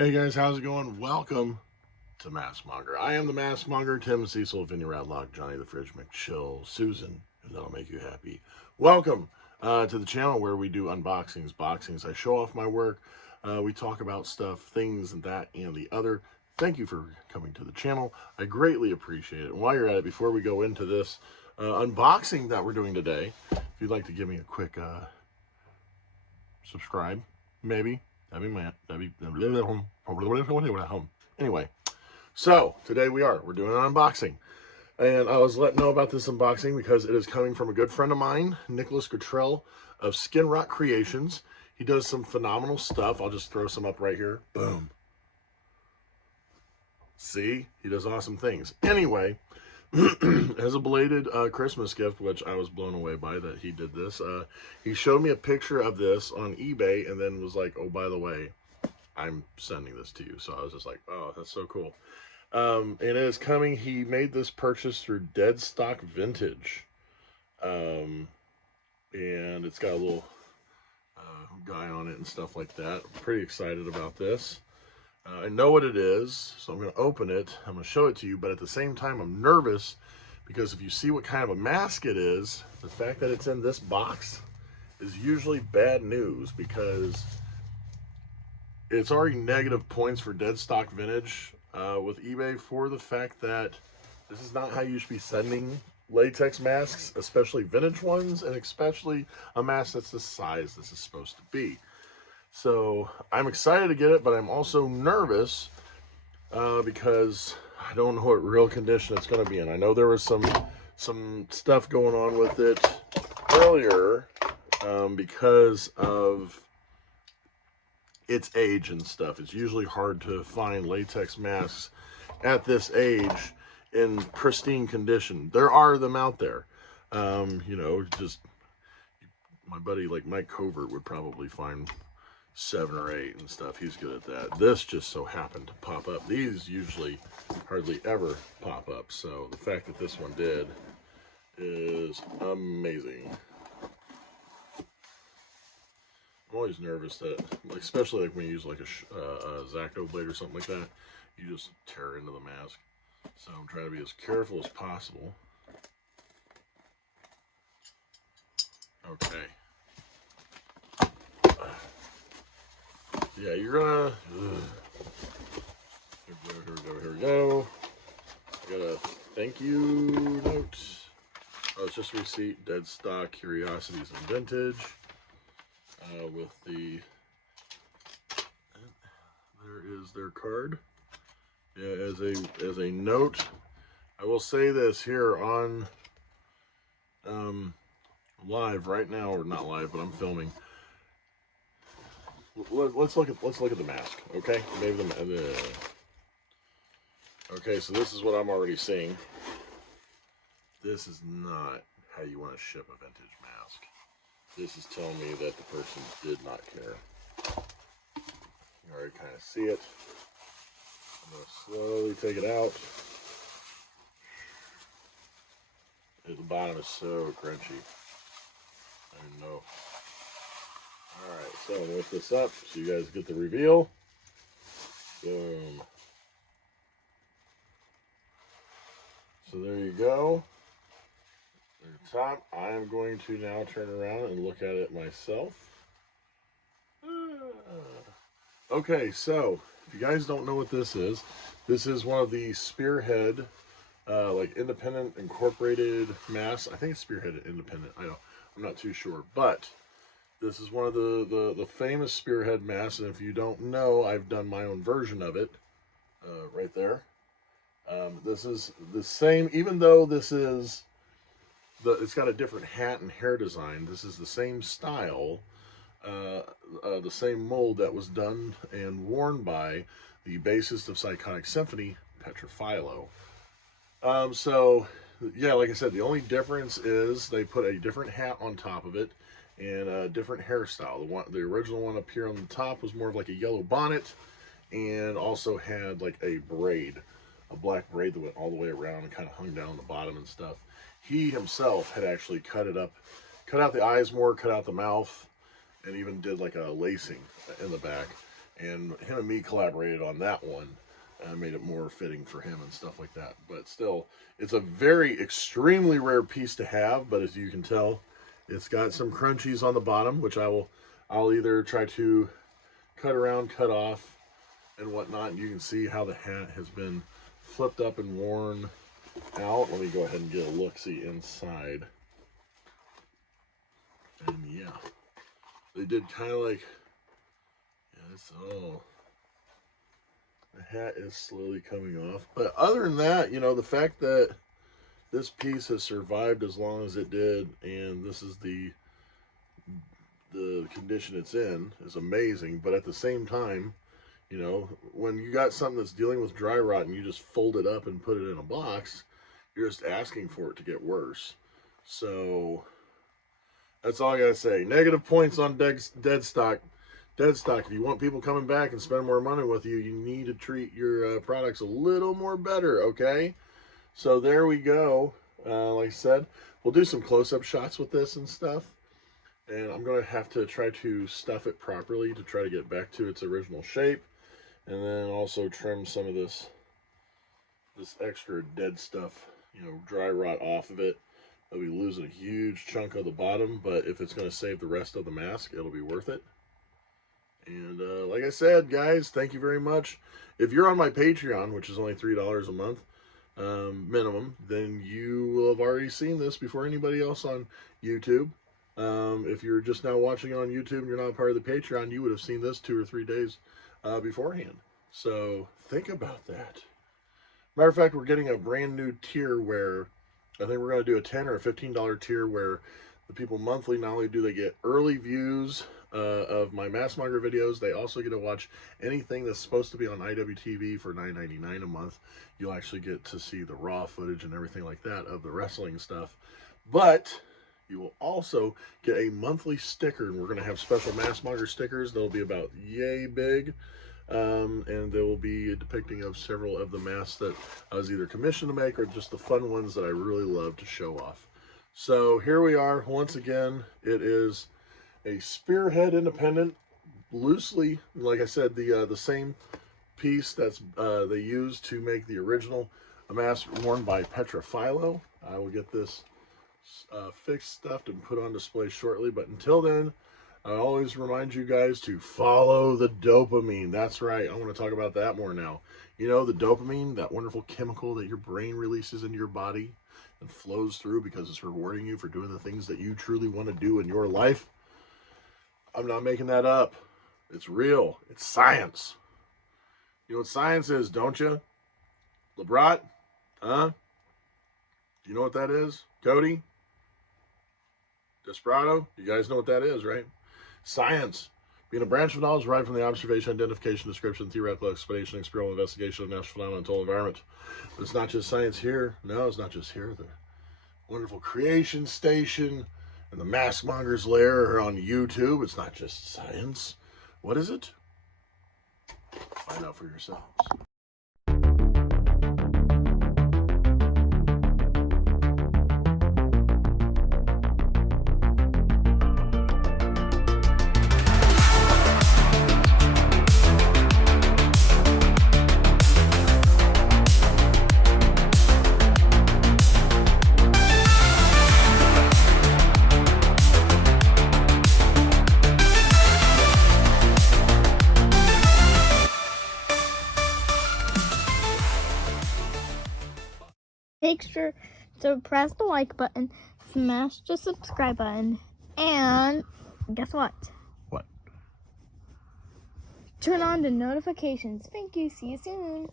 Hey guys, how's it going? Welcome to MaskMonger. I am the MaskMonger, Tim Cecil, Vinny Radlock, Johnny the Fridge McChill, Susan, if that'll make you happy. Welcome to the channel where we do unboxings, boxings. I show off my work. We talk about stuff, things, and that and the other. Thank you for coming to the channel. I greatly appreciate it. And while you're at it, before we go into this unboxing that we're doing today, if you'd like to give me a quick subscribe, maybe. Anyway, so today we're doing an unboxing. And I was let know about this unboxing because it is coming from a good friend of mine, Nicholas Cottrell of SkinRot Creations. He does some phenomenal stuff. I'll just throw some up right here. Boom. See? He does awesome things. Anyway, as a belated Christmas gift, which I was blown away by that he did this, he showed me a picture of this on eBay and then was like, oh, by the way, I'm sending this to you. So I was just like, oh, that's so cool. And it is coming. He made this purchase through Dead Stock Vintage. And it's got a little guy on it and stuff like that. I'm pretty excited about this. I know what it is, so I'm going to open it. I'm going to show it to you, but at the same time, I'm nervous because if you see what kind of a mask it is, the fact that it's in this box is usually bad news because it's already negative points for Dead Stock Vintage with eBay for the fact that this is not how you should be sending latex masks, especially vintage ones, and especially a mask that's the size this is supposed to be. So I'm excited to get it, but I'm also nervous because I don't know what real condition it's going to be in. I know there was some stuff going on with it earlier because of its age and stuff. It's usually hard to find latex masks at this age in pristine condition. There are them out there. You know, just my buddy like Mike Covert would probably find 7 or 8 and stuff. He's good at that. This just so happened to pop up. These usually hardly ever pop up, so the fact that this one did is amazing. I'm always nervous that, like, especially like when you use like a X-Acto blade or something like that, you just tear into the mask. So I'm trying to be as careful as possible. Okay. Yeah, you're gonna. Here we go. I got a thank you note. Oh, it's just a receipt. Dead Stock Curiosities and Vintage. With the. There is their card. Yeah, as a note. I will say this here on live right now, or not live, but I'm filming. Let's look at the mask, okay? Maybe okay, so this is what I'm already seeing. This is not how you want to ship a vintage mask. This is telling me that the person did not care. You already kind of see it. I'm going to slowly take it out. The bottom is so crunchy. I don't know. Alright, so I'm going to lift this up so you guys get the reveal. Boom. So there you go. At the top, I am going to now turn around and look at it myself. Okay, so if you guys don't know what this is one of the Spearhead, like independent incorporated masks. I think it's Spearhead independent. I'm not too sure, but this is one of the famous Spearhead masks, and if you don't know, I've done my own version of it, right there. This is the same, even though this is, it's got a different hat and hair design, this is the same style, the same mold that was done and worn by the bassist of Sykotik Symphony, Petrophilo. So, yeah, like I said, the only difference is they put a different hat on top of it, and a different hairstyle. The original one up here on the top was more of like a yellow bonnet, and also had like a braid, a black braid that went all the way around and kind of hung down the bottom and stuff. He himself had actually cut it up, cut out the eyes more, cut out the mouth, and even did like a lacing in the back. and him and me collaborated on that one. Made it more fitting for him and stuff like that. But still, it's a very extremely rare piece to have. But as you can tell, it's got some crunchies on the bottom, which I'll either try to cut around, cut off, and whatnot. And you can see how the hat has been flipped up and worn out. Let me go ahead and get a look-see inside. And yeah, they did kind of like, yeah, it's, oh, the hat is slowly coming off. But other than that, you know, the fact that this piece has survived as long as it did, and this is the condition it's in, is amazing. But at the same time, you know, when you got something that's dealing with dry rot and you just fold it up and put it in a box, you're just asking for it to get worse. So that's all I gotta say. Negative points on dead stock. Dead stock. If you want people coming back and spend more money with you, you need to treat your products a little more better, okay? So there we go. Like I said, we'll do some close-up shots with this and stuff. And I'm going to have to try to stuff it properly to try to get back to its original shape. And then also trim some of this extra dead stuff, you know, dry rot off of it. I'll be losing a huge chunk of the bottom, but if it's going to save the rest of the mask, it'll be worth it. And like I said, guys, thank you very much. If you're on my Patreon, which is only $3 a month minimum, then you will have already seen this before anybody else on YouTube. If you're just now watching on YouTube and you're not part of the Patreon, you would have seen this 2 or 3 days beforehand. So think about that. Matter of fact, we're getting a brand new tier where I think we're going to do a $10 or a $15 tier where the people monthly, not only do they get early views of my MaskMonger videos, they also get to watch anything that's supposed to be on IWTV for $9.99 a month. You'll actually get to see the raw footage and everything like that of the wrestling stuff. But you will also get a monthly sticker, and we're going to have special MaskMonger stickers. They'll be about yay big, and they will be depicting of several of the masks that I was either commissioned to make or just the fun ones that I really love to show off. So here we are once again. It is a Spearhead Independent, loosely, like I said, the same piece that's they used to make the original mask worn by Petra Philo. I will get this fixed, stuffed, and put on display shortly. But until then, I always remind you guys to follow the dopamine. That's right. I want to talk about that more now. You know, the dopamine, that wonderful chemical that your brain releases into your body and flows through because it's rewarding you for doing the things that you truly want to do in your life. I'm not making that up. It's real. It's science. You know what science is, don't you? LeBrot? Huh? You know what that is? Cody? Desperado? You guys know what that is, right? Science. Being a branch of knowledge derived from the observation, identification, description, theoretical explanation, experimental investigation of natural phenomena and total environment. But it's not just science here. No, it's not just here. The wonderful creation station and the MaskMonger's lair are on YouTube. It's not just science. What is it? Find out for yourselves. Make sure to press the like button, smash the subscribe button, and guess what? What? Turn on the notifications. Thank you. See you soon.